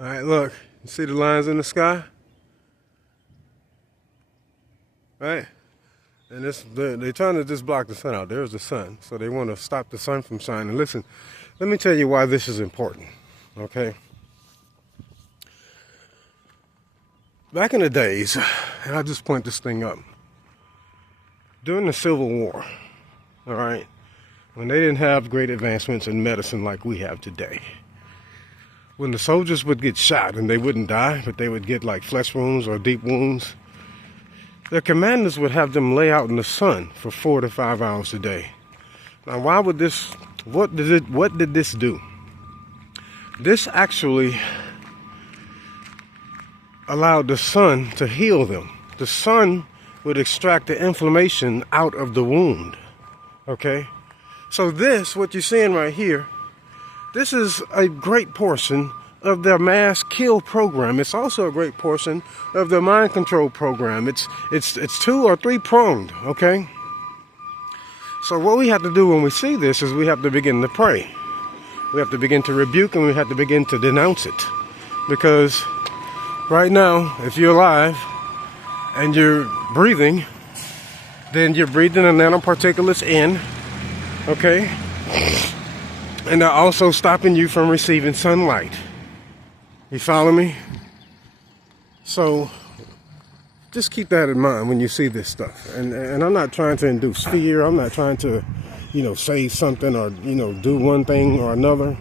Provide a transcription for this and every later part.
All right, look, you see the lines in the sky? Right? And they're trying to just block the sun out. There's the sun. So they want to stop the sun from shining. Listen, let me tell you why this is important, okay? Back in the days, and I'll just point this thing up, during the Civil War, all right, when they didn't have great advancements in medicine like we have today, when the soldiers would get shot and they wouldn't die, but they would get like flesh wounds or deep wounds, their commanders would have them lay out in the sun for 4 to 5 hours a day. Now, why would this, what did this do? This actually allowed the sun to heal them. The sun would extract the inflammation out of the wound, okay? So this, what you're seeing right here, this is a great portion of their mass kill program. It's also a great portion of their mind control program. It's 2 or 3 pronged, okay? So what we have to do when we see this is we have to begin to pray. We have to begin to rebuke and we have to begin to denounce it. Because right now, if you're alive and you're breathing, then you're breathing the nanoparticulates in, okay? And they're also stopping you from receiving sunlight. You follow me? So just keep that in mind when you see this stuff. And I'm not trying to induce fear. I'm not trying to, say something or, do one thing or another.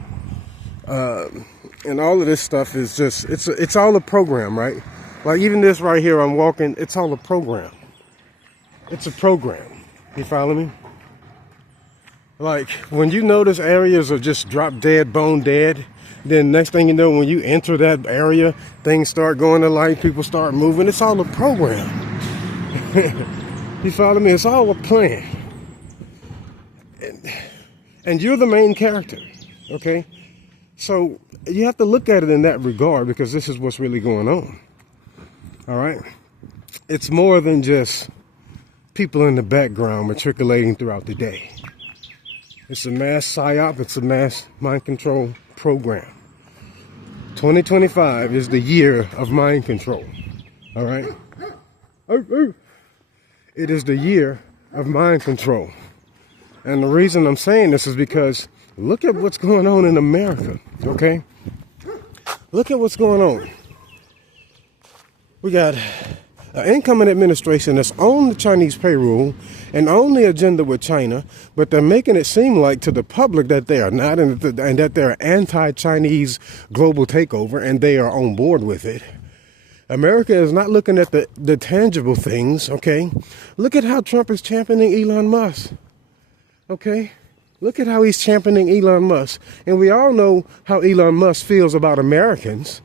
And all of this stuff is just, it's all a program, right? Like even this right here, I'm walking, it's all a program. It's a program. You follow me? Like when you notice areas are just drop dead, bone dead, then next thing you know, when you enter that area, things start going to light, people start moving. It's all a program. You follow me? It's all a plan. And you're the main character, okay? So you have to look at it in that regard because this is what's really going on. All right? It's more than just people in the background matriculating throughout the day. It's a mass psyop. It's a mass mind control program. 2025 is the year of mind control. All right? It is the year of mind control. And the reason I'm saying this is because look at what's going on in America, okay? Look at what's going on. We got an incoming administration that's on the Chinese payroll and on the agenda with China, but they're making it seem like to the public that they are not and that they're anti-Chinese global takeover and they are on board with it. America is not looking at the tangible things, okay? Look at how Trump is championing Elon Musk, okay? Look at how he's championing Elon Musk. And we all know how Elon Musk feels about Americans.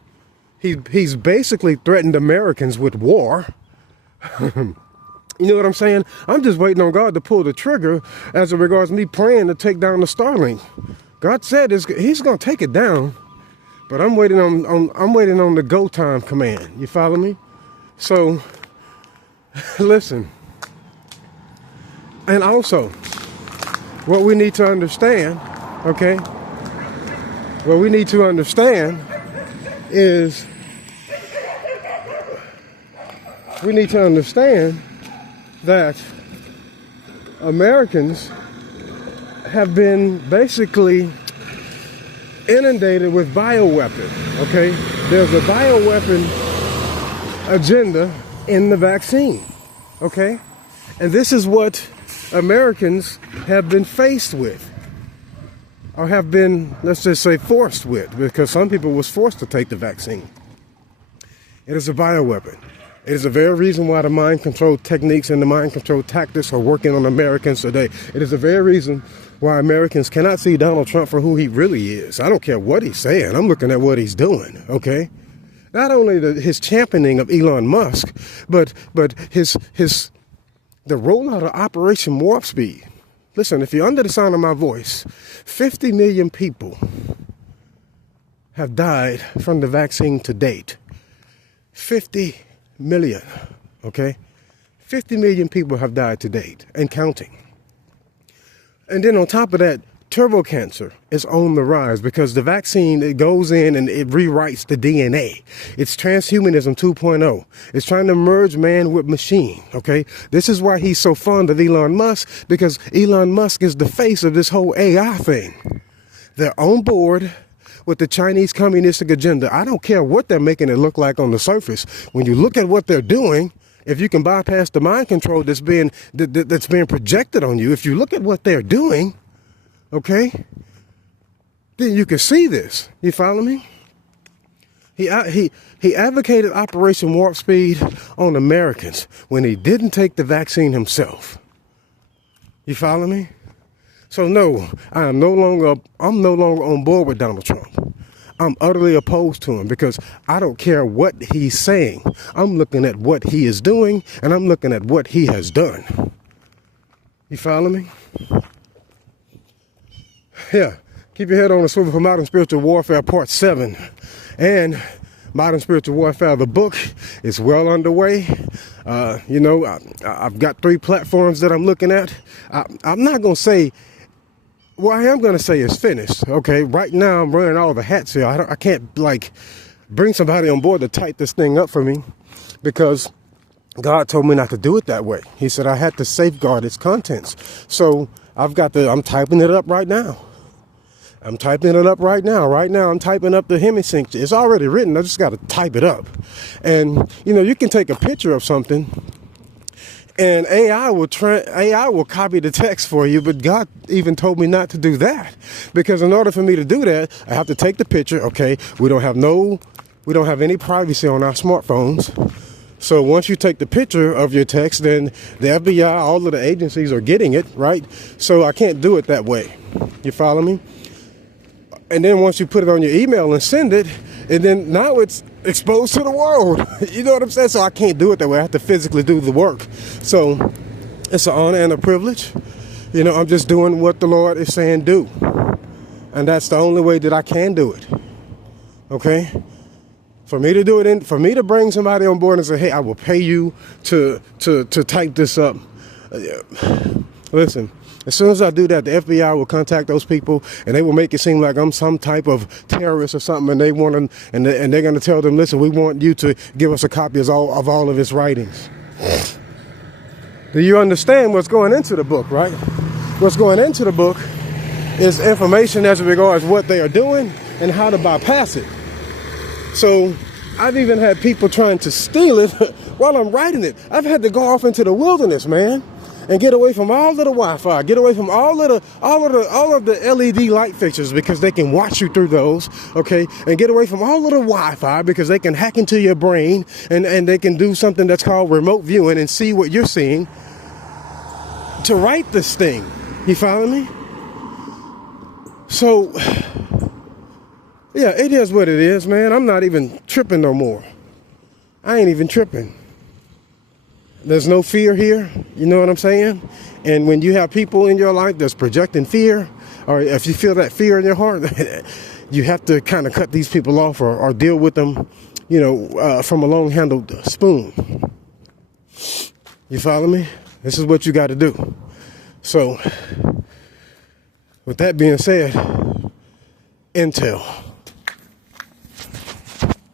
He's basically threatened Americans with war. You know what I'm saying? I'm just waiting on God to pull the trigger as it regards me praying to take down the Starlink. God said he's going to take it down, but I'm waiting on the go time command. You follow me? So listen. And also, what we need to understand, okay? What we need to understand is we need to understand that Americans have been basically inundated with bioweapon, okay? There's a bioweapon agenda in the vaccine, okay? And this is what Americans have been faced with, or have been, let's just say, forced with, because some people was forced to take the vaccine. It is a bioweapon. It is the very reason why the mind control techniques and the mind control tactics are working on Americans today. It is the very reason why Americans cannot see Donald Trump for who he really is. I don't care what he's saying. I'm looking at what he's doing, okay? Not only his championing of Elon Musk, but the rollout of Operation Warp Speed. Listen, if you're under the sound of my voice, 50 million people have died from the vaccine to date. 50 million, okay? 50 million people have died to date and counting. And then on top of that, turbo cancer is on the rise because the vaccine, it goes in and it rewrites the DNA. It's transhumanism 2.0. It's trying to merge man with machine, okay? This is why he's so fond of Elon Musk, because Elon Musk is the face of this whole AI thing. They're on board with the Chinese communistic agenda. I don't care what they're making it look like on the surface. When you look at what they're doing, if you can bypass the mind control that's being projected on you, if you look at what they're doing, okay, then you can see this. You follow me? He advocated Operation Warp Speed on Americans when he didn't take the vaccine himself. You follow me? So no, I'm no longer on board with Donald Trump. I'm utterly opposed to him because I don't care what he's saying. I'm looking at what he is doing, and I'm looking at what he has done. You follow me? Yeah. Keep your head on the swivel for Modern Spiritual Warfare Part 7. And Modern Spiritual Warfare, the book, is well underway. I've got 3 platforms that I'm looking at. I'm not going to say, well, I am going to say it's finished. Okay, right now I'm running all the hats here. I can't, bring somebody on board to type this thing up for me because God told me not to do it that way. He said I had to safeguard its contents. So I'm typing it up right now. I'm typing it up right now. Right now, I'm typing up the Hemisync. It's already written. I just got to type it up. And, you can take a picture of something and AI will copy the text for you. But God even told me not to do that, because in order for me to do that, I have to take the picture. Okay. We don't have any privacy on our smartphones. So once you take the picture of your text, then the FBI, all of the agencies are getting it, right? So I can't do it that way. You follow me? And then once you put it on your email and send it, and then now it's exposed to the world. You know what I'm saying? So I can't do it that way. I have to physically do the work. So it's an honor and a privilege. I'm just doing what the Lord is saying do. And that's the only way that I can do it. Okay? For me to do it, for me to bring somebody on board and say, hey, I will pay you to type this up. Listen. As soon as I do that, the FBI will contact those people and they will make it seem like I'm some type of terrorist or something, and they're going to tell them, listen, we want you to give us a copy of all of his writings. Do you understand what's going into the book, right? What's going into the book is information as regards what they are doing and how to bypass it. So I've even had people trying to steal it while I'm writing it. I've had to go off into the wilderness, man, and get away from all of the Wi-Fi, get away from all of the LED light fixtures, because they can watch you through those, okay? And get away from all of the Wi-Fi because they can hack into your brain and they can do something that's called remote viewing and see what you're seeing to write this thing. You follow me? So, yeah, it is what it is, man. I'm not even tripping no more. I ain't even tripping. There's no fear here, you know what I'm saying? And when you have people in your life that's projecting fear, or if you feel that fear in your heart, you have to kind of cut these people off or deal with them, from a long-handled spoon. You follow me? This is what you got to do. So, with that being said, intel.